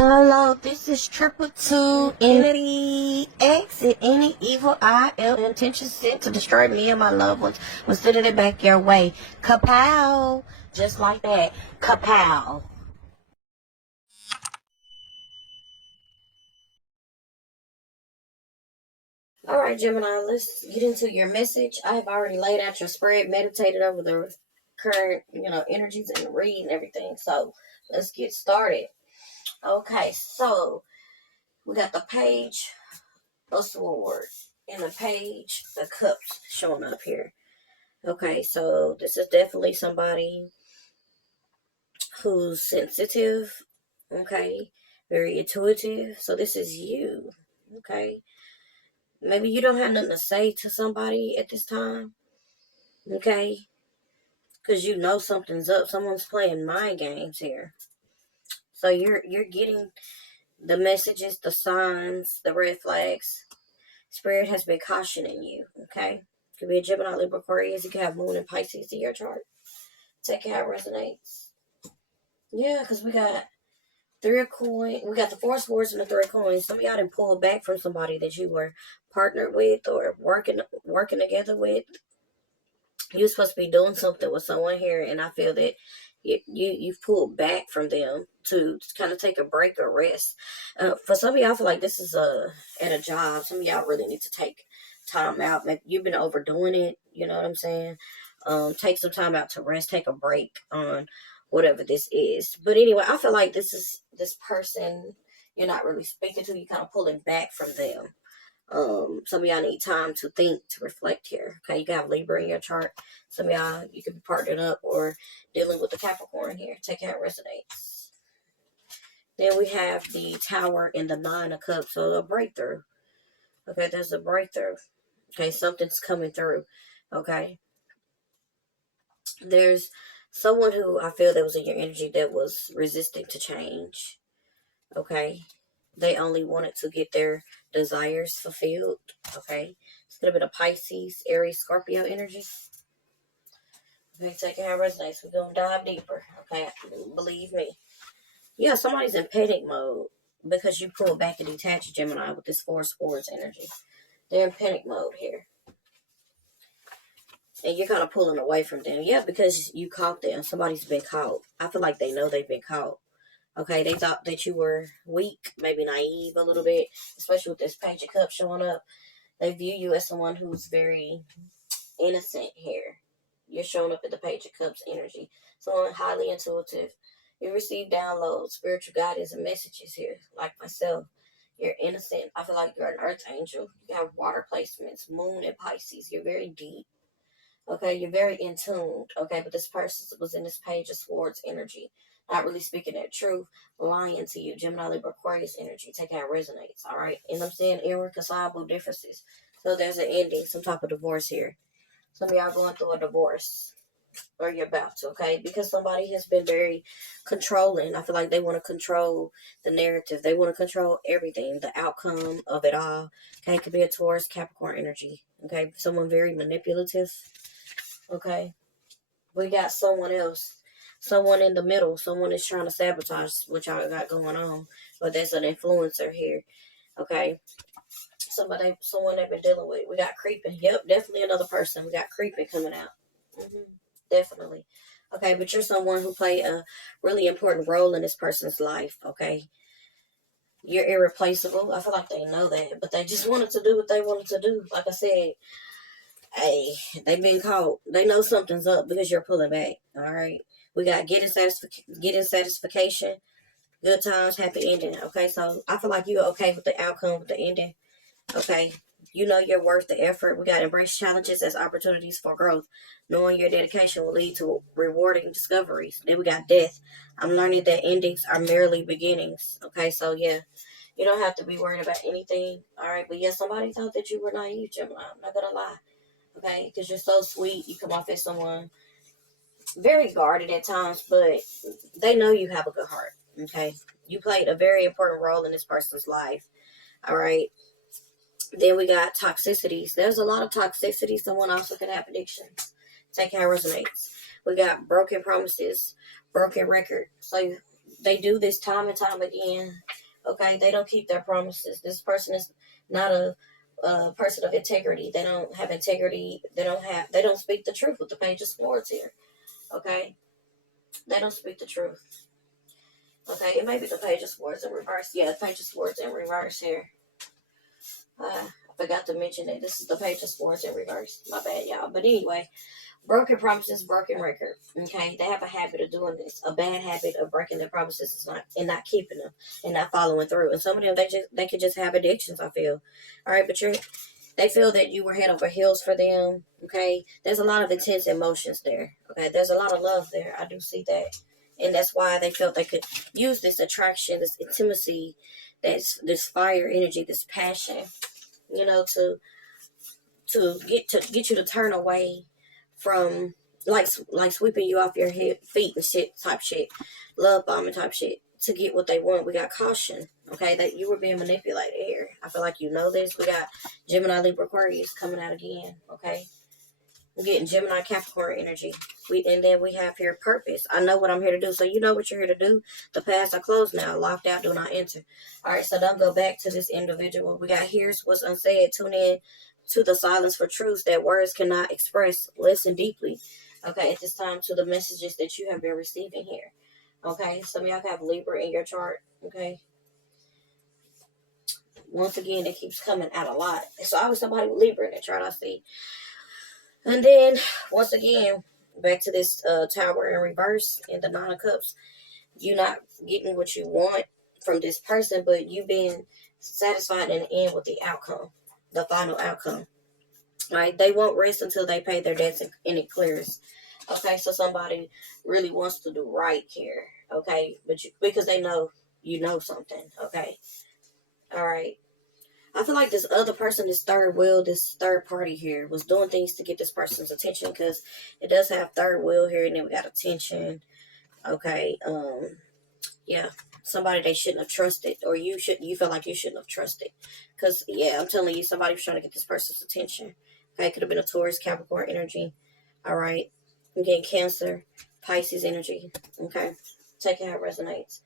Hello, this is Triple Two Infinity. Exit any evil eye, ill intention sent to destroy me and my loved ones. Will send it back your way. Kapow! Just like that. Kapow! Alright, Gemini, let's get into your message. I have already laid out your spread, meditated over the current, energies and read and everything. So let's get started. Okay, so we got the page of swords and the page of cups showing up here. Okay, so this is definitely somebody who's sensitive, okay, very intuitive. So this is you, okay. Maybe you don't have nothing to say to somebody at this time, okay, because you know something's up. Someone's playing mind games here. So you're getting the messages, the signs, the red flags. Spirit has been cautioning you, okay? Could be a Gemini, Libra, Aquarius. You can have Moon and Pisces in your chart. Take it how it resonates. Yeah, because we got three of coins. We got the four swords and the three of coins. Some of y'all didn't pull back from somebody that you were partnered with or working together with. You're supposed to be doing something with someone here, and I feel that you've pulled back from them to kind of take a break or rest. For some of y'all, I feel like this is at a job. Some of y'all really need to take time out. Maybe you've been overdoing it. You know what I'm saying? Take some time out to rest. Take a break on whatever this is. But anyway, I feel like this person you're not really speaking to. You're kind of pulling back from them. Some of y'all need time to think, to reflect here. Okay, you can have Libra in your chart. Some of y'all, you could be partnered up or dealing with the Capricorn here. Take how it resonates. Then we have the Tower and the Nine of Cups. So a breakthrough. Okay, there's a breakthrough. Okay, something's coming through. Okay. There's someone who I feel that was in your energy that was resisting to change. Okay. They only wanted to get their desires fulfilled. Okay. It's going to be the Pisces, Aries, Scorpio energy. Okay, taking how it resonates. We're going to dive deeper. Okay. Believe me. Yeah, somebody's in panic mode because you pulled back and detached Gemini with this Four Swords energy. They're in panic mode here. And you're kind of pulling away from them. Yeah, because you caught them. Somebody's been caught. I feel like they know they've been caught. Okay, they thought that you were weak, maybe naive a little bit, especially with this Page of Cups showing up. They view you as someone who's very innocent here. You're showing up in the Page of Cups energy. Someone highly intuitive. You receive downloads, spiritual guidance, and messages here, like myself. You're innocent. I feel like you're an earth angel. You have water placements, moon and Pisces. You're very deep. Okay, you're very in tune. Okay, but this person was in this Page of Swords energy, not really speaking their truth, lying to you. Gemini, Libra, Aquarius energy. Take how it resonates. All right, and I'm saying irreconcilable differences. So there's an ending, some type of divorce here. Some of y'all going through a divorce, or you're about to. Okay, because somebody has been very controlling. I feel like they want to control the narrative. They want to control everything, the outcome of it all. Okay, it could be a Taurus, Capricorn energy. Okay, someone very manipulative. Okay. We got someone else. Someone in the middle. Someone is trying to sabotage what y'all got going on. But there's an influencer here. Okay. Someone they've been dealing with. We got creeping. Yep, definitely another person. We got creeping coming out. Definitely. Okay, but you're someone who played a really important role in this person's life. Okay. You're irreplaceable. I feel like they know that, but they just wanted to do what they wanted to do. Like I said, hey, they've been caught. They know something's up because you're pulling back. All right. We got getting satisfaction, good times, happy ending. Okay, so I feel like you're okay with the outcome, with the ending. Okay. You know you're worth the effort. We got embrace challenges as opportunities for growth. Knowing your dedication will lead to rewarding discoveries. Then we got death. I'm learning that endings are merely beginnings. Okay, so yeah, you don't have to be worried about anything. All right, but yeah, somebody thought that you were naive, Gemini. I'm not gonna lie. Okay, because you're so sweet. You come off as someone very guarded at times, but they know you have a good heart. Okay, you played a very important role in this person's life. All right. Then we got toxicities. There's a lot of toxicity. Someone also can have addictions. Take how it resonates. We got broken promises, broken record. So they do this time and time again. Okay, they don't keep their promises. This person is not a person of integrity. They don't have integrity. They don't speak the truth with the Page of Swords here. Okay, they don't speak the truth. Okay, it may be the Page of Swords in reverse. Yeah, the Page of Swords in reverse here. I forgot to mention it. This is the Page of Swords in reverse. My bad, y'all. But anyway, broken promises, broken record. Okay, they have a habit of doing this. A bad habit of breaking their promises and not keeping them and not following through. And some of them they could just have addictions. I feel. All right, but they feel that you were head over heels for them. Okay, there's a lot of intense emotions there. Okay, there's a lot of love there. I do see that, and that's why they felt they could use this attraction, this intimacy, this fire energy, this passion. You know, to get you to turn away from like sweeping you off your feet and shit type shit, love bombing type shit to get what they want. We got caution, okay, that you were being manipulated here. I feel like you know this. We got Gemini, Libra, Aquarius coming out again, okay. I'm getting Gemini, Capricorn energy. And then we have here purpose. I know what I'm here to do. So you know what you're here to do. The paths are closed now. Locked out. Do not enter. All right. So don't go back to this individual. We got here's what's unsaid. Tune in to the silence for truths that words cannot express. Listen deeply. Okay. At this time to the messages that you have been receiving here. Okay. Some of y'all have Libra in your chart. Okay. Once again, it keeps coming out a lot. It's always somebody with Libra in their chart, I see. And then, once again, back to this Tower in reverse and the Nine of Cups. You're not getting what you want from this person, but you being satisfied in the end with the outcome, the final outcome. Right? They won't rest until they pay their debts and it clears. Okay, so somebody really wants to do right here. Okay, but because they know you know something. Okay, all right. I feel like this other person, this third wheel, this third party here, was doing things to get this person's attention because it does have third wheel here, and then we got attention. Okay, yeah, somebody they shouldn't have trusted, or you feel like you shouldn't have trusted, because yeah, I'm telling you, somebody was trying to get this person's attention. Okay, could have been a Taurus, Capricorn energy. All right, I'm getting Cancer, Pisces energy. Okay, take it how it resonates.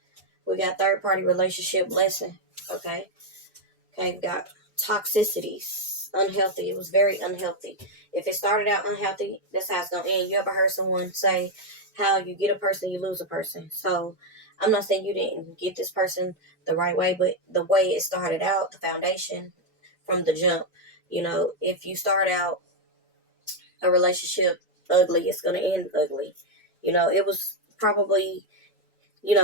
We got third party relationship lesson. Okay. Okay, we got toxicities, unhealthy. It was very unhealthy. If it started out unhealthy, that's how it's gonna end. You ever heard someone say how you get a person, you lose a person? So I'm not saying you didn't get this person the right way, but the way it started out, the foundation from the jump, if you start out a relationship ugly, it's gonna end ugly. It was probably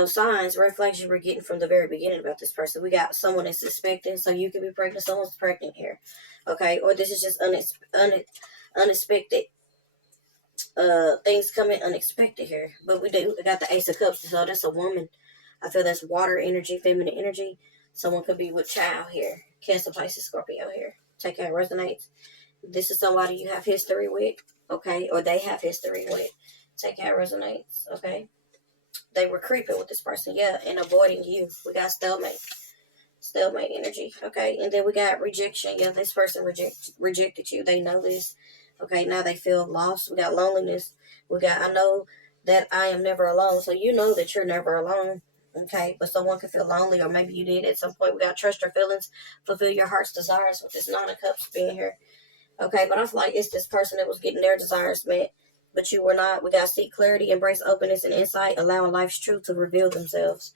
signs, red flags you were getting from the very beginning about this person. We got someone that's suspecting, so you could be pregnant. Someone's pregnant here, okay? Or this is just unexpected. Things coming unexpected here. But we got the Ace of Cups, so that's a woman. I feel that's water energy, feminine energy. Someone could be with child here. Cancer, Pisces, Scorpio here. Take how it resonates. This is somebody you have history with, okay? Or they have history with. Take how it resonates, okay? They were creeping with this person, yeah, and avoiding you. We got stalemate energy, okay, and then we got rejection. Yeah, this person rejected you. They know this, okay. Now they feel lost. We got loneliness. We got I know that I am never alone. So you know that you're never alone, okay. But someone could feel lonely, or maybe you did at some point. We got trust your feelings, fulfill your heart's desires with this Nine of Cups being here, okay. But I feel like it's this person that was getting their desires met, but you were not. We got seek clarity, embrace openness and insight, allowing life's truth to reveal themselves.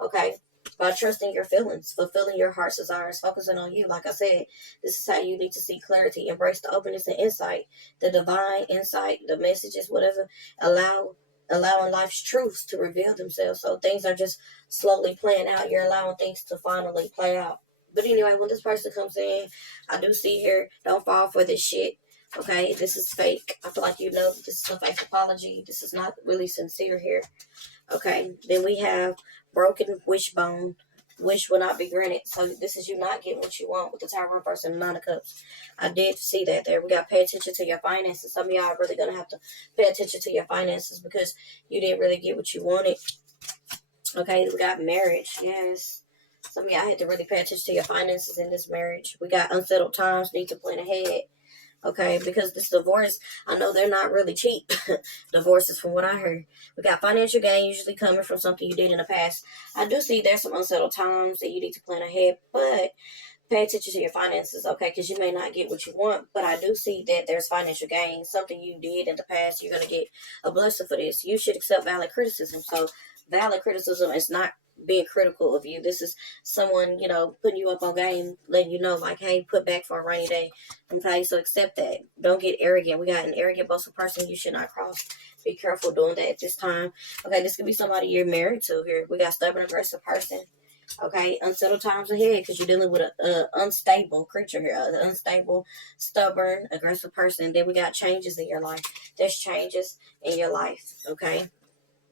Okay. By trusting your feelings, fulfilling your heart's desires, focusing on you. Like I said, this is how you need to seek clarity, embrace the openness and insight, the divine insight, the messages, whatever. Allowing life's truths to reveal themselves. So things are just slowly playing out. You're allowing things to finally play out. But anyway, when this person comes in, I do see here, don't fall for this shit. Okay, this is fake. I feel like this is a fake apology. This is not really sincere here. Okay, then we have broken wishbone. Wish will not be granted. So this is you not getting what you want with the Tower reverse and the Nine of Cups. I did see that there. We got pay attention to your finances. Some of y'all are really going to have to pay attention to your finances because you didn't really get what you wanted. Okay, we got marriage. Yes. Some of y'all had to really pay attention to your finances in this marriage. We got unsettled times. Need to plan ahead. Okay, because this divorce, I know they're not really cheap. Divorces, from what I heard. We got financial gain usually coming from something you did in the past. I do see there's some unsettled times that you need to plan ahead, but pay attention to your finances, okay? Because you may not get what you want, but I do see that there's financial gain. Something you did in the past, you're going to get a blessing for this. You should accept valid criticism. So, valid criticism is not being critical of you. This is someone, putting you up on game, letting you know, like, hey, put back for a rainy day. Okay, so accept that. Don't get arrogant. We got an arrogant, boastful person you should not cross. Be careful doing that at this time. Okay, this could be somebody you're married to here. We got stubborn, aggressive person. Okay, unsettled times ahead because you're dealing with a unstable creature here, an unstable, stubborn, aggressive person. Then we got changes in your life. There's changes in your life. Okay,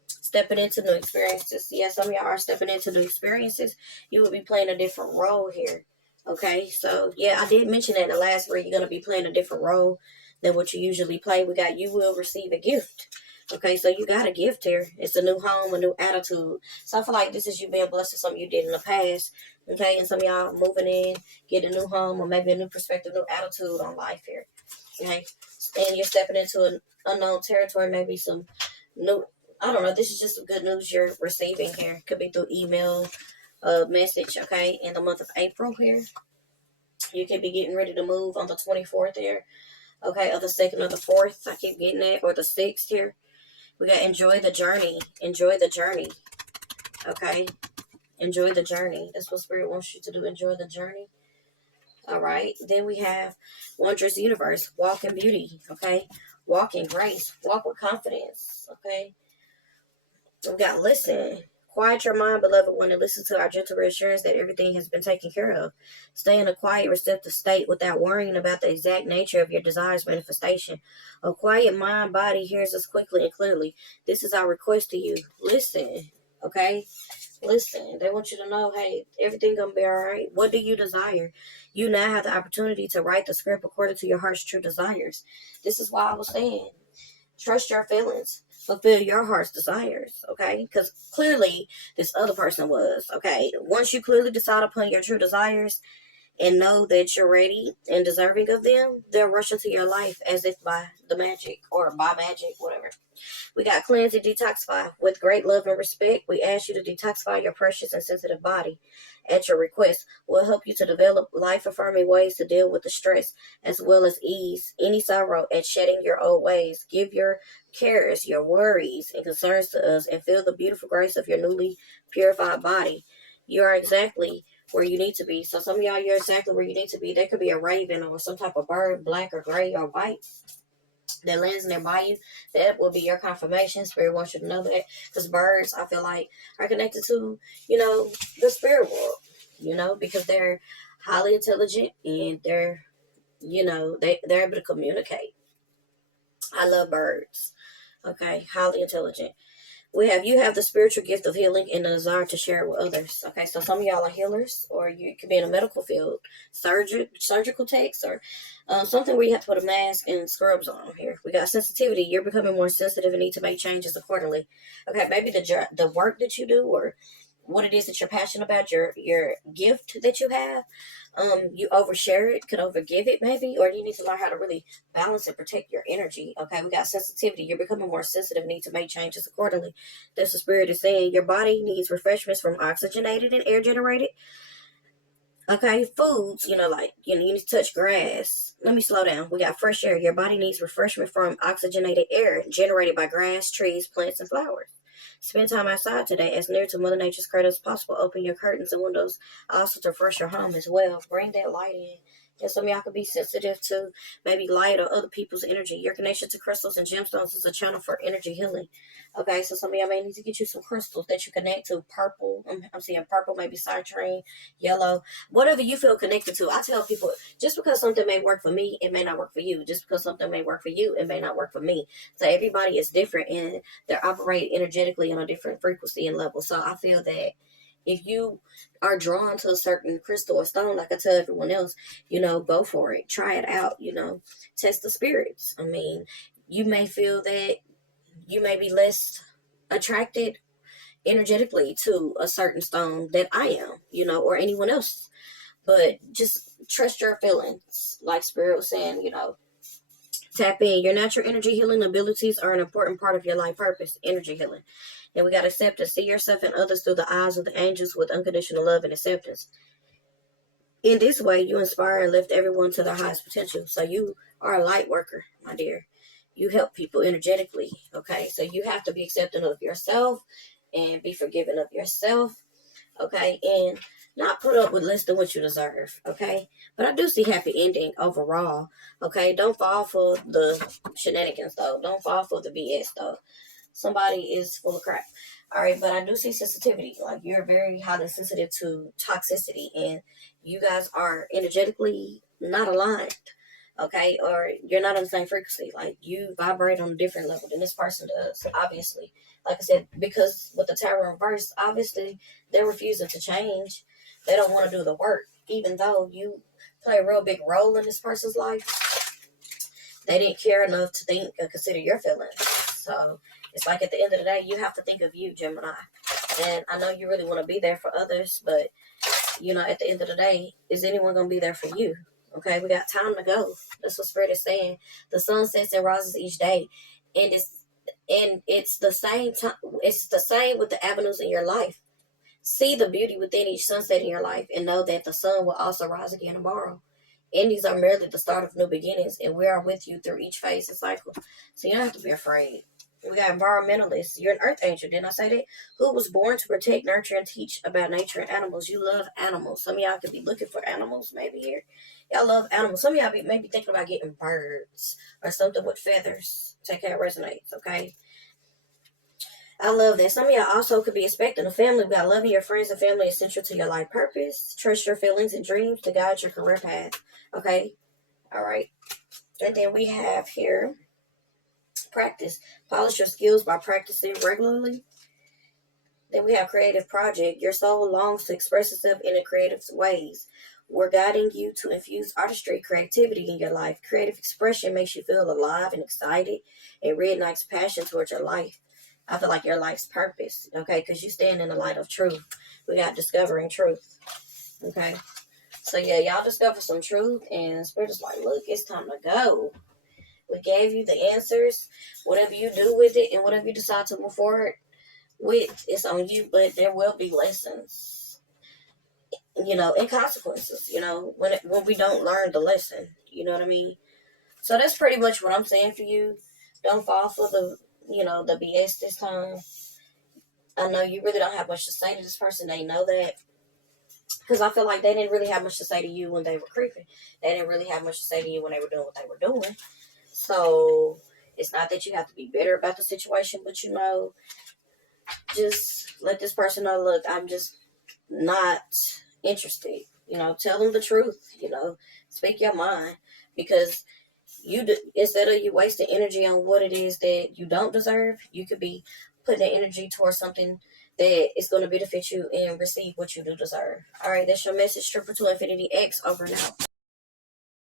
stepping into new experiences. Yeah, some of y'all are stepping into new experiences. You will be playing a different role here. Okay, so yeah, I did mention that in the last where you're gonna be playing a different role than what you usually play. We got you will receive a gift. Okay, so you got a gift here. It's a new home, a new attitude. So I feel like this is you being blessed with something you did in the past. Okay, and some of y'all moving in, get a new home or maybe a new perspective, new attitude on life here. Okay, and you're stepping into an unknown territory, maybe some new. I don't know. This is just some good news you're receiving here. Could be through email, message. Okay, in the month of April here, you could be getting ready to move on the 24th here. Okay, or the 2nd or the 4th. I keep getting that, or the 6th here. We got enjoy the journey. Enjoy the journey. Okay? Enjoy the journey. That's what Spirit wants you to do. Enjoy the journey. All right. Then we have wondrous universe. Walk in beauty. Okay? Walk in grace. Walk with confidence. Okay? We got listen. Quiet your mind, beloved one, and listen to our gentle reassurance that everything has been taken care of. Stay in a quiet, receptive state without worrying about the exact nature of your desire's manifestation. A quiet mind, body hears us quickly and clearly. This is our request to you. Listen, okay? Listen. They want you to know, hey, everything gonna be all right. What do you desire? You now have the opportunity to write the script according to your heart's true desires. This is why I was saying, trust your feelings. Fulfill your heart's desires, okay? Because clearly this other person was, okay? Once you clearly decide upon your true desires and know that you're ready and deserving of them, they'll rush into your life as if by the magic or by magic, whatever. We got cleanse and detoxify. With great love and respect, we ask you to detoxify your precious and sensitive body. At your request, we'll help you to develop life-affirming ways to deal with the stress as well as ease any sorrow at shedding your old ways. Give your cares, your worries, and concerns to us and feel the beautiful grace of your newly purified body. You are exactly where you need to be. So some of y'all, you're exactly where you need to be. There could be a raven or some type of bird, black or gray or white, that lands nearby you. That will be your confirmation. Spirit wants you to know that. Because birds, I feel like, are connected to, the spirit world, because they're highly intelligent and they're, they're able to communicate. I love birds. Okay, highly intelligent. You have the spiritual gift of healing and the desire to share it with others. Okay, so some of y'all are healers, or you could be in a medical field, surgical techs, or something where you have to put a mask and scrubs on. Here we got sensitivity. You're becoming more sensitive and need to make changes accordingly. Okay, maybe the work that you do, or what it is that you're passionate about, your gift that you have, you overshare it, could overgive it maybe, or you need to learn how to really balance and protect your energy. Okay, we got sensitivity. You're becoming more sensitive, need to make changes accordingly. That's the spirit is saying. Your body needs refreshments from oxygenated and air generated. Okay, foods, you need to touch grass. Let me slow down. We got fresh air. Your body needs refreshment from oxygenated air generated by grass, trees, plants, and flowers. Spend time outside today as near to Mother Nature's cradle as possible. Open your curtains and windows also to refresh your home as well. Bring that light in. And some of y'all could be sensitive to maybe light or other people's energy. Your connection to crystals and gemstones is a channel for energy healing. Okay, so some of y'all may need to get you some crystals that you connect to. Purple, I'm seeing purple, maybe citrine, yellow, whatever you feel connected to. I tell people, just because something may work for me, it may not work for you. Just because something may work for you, it may not work for me. So everybody is different and they're operating energetically on a different frequency and level. So I feel that if you are drawn to a certain crystal or stone, like I tell everyone else, go for it. Try it out, test the spirits. I mean, you may feel that you may be less attracted energetically to a certain stone that I am, or anyone else. But just trust your feelings. Like Spirit was saying, Tap in. Your natural energy healing abilities are an important part of your life purpose, energy healing. And we got to accept and see yourself and others through the eyes of the angels with unconditional love and acceptance. In this way, you inspire and lift everyone to their highest potential. So you are a light worker, my dear. You help people energetically, okay? So you have to be accepting of yourself and be forgiving of yourself, okay? And not put up with less than what you deserve, okay? But I do see happy ending overall, okay? Don't fall for the shenanigans, though. Don't fall for the BS, though. Somebody is full of crap. All right, but I do see sensitivity. Like, you're very highly sensitive to toxicity, and you guys are energetically not aligned, okay? Or you're not on the same frequency. Like, you vibrate on a different level than this person does, obviously. Like I said, because with the Tower in reverse, obviously they're refusing to change. They don't want to do the work, even though you play a real big role in this person's life. They didn't care enough to think and consider your feelings. So it's like at the end of the day, you have to think of you, Gemini. And I know you really want to be there for others, but at the end of the day, is anyone going to be there for you? Okay, we got time to go. That's what Spirit is saying. The sun sets and rises each day, and it's the same time. It's the same with the avenues in your life. See the beauty within each sunset in your life, and know that the sun will also rise again tomorrow. Endings are merely the start of new beginnings, and we are with you through each phase and cycle. So you don't have to be afraid. We got environmentalists. You're an earth angel, didn't I say that? Who was born to protect, nurture, and teach about nature and animals. You love animals. Some of y'all could be looking for animals maybe here. Y'all love animals. Some of y'all may be thinking about getting birds or something with feathers. Take care, resonates, okay? I love that. Some of y'all also could be expecting a family. We got loving your friends and family essential to your life purpose. Trust your feelings and dreams to guide your career path. Okay? All right. And then we have here practice. Polish your skills by practicing regularly. Then we have creative project. Your soul longs to express itself in creative ways. We're guiding you to infuse artistry, creativity in your life. Creative expression makes you feel alive and excited and reignites passion towards your life. I feel like your life's purpose, okay? Because you stand in the light of truth. We got discovering truth, okay? So, yeah, y'all discover some truth, and Spirit is like, look, it's time to go. We gave you the answers. Whatever you do with it and whatever you decide to move forward with, it's on you, but there will be lessons, and consequences, when we don't learn the lesson, you know what I mean? So that's pretty much what I'm saying for you. Don't fall for the BS this time. I know you really don't have much to say to this person. They know that. Because I feel like they didn't really have much to say to you when they were creeping. They didn't really have much to say to you when they were doing what they were doing. So it's not that you have to be bitter about the situation, but just let this person know, look, I'm just not interested. Tell them the truth. Speak your mind. Because instead of you wasting energy on what it is that you don't deserve, you could be putting the energy towards something that is going to benefit you and receive what you do deserve. All right, that's your message, Triple Two Infinity X, over now.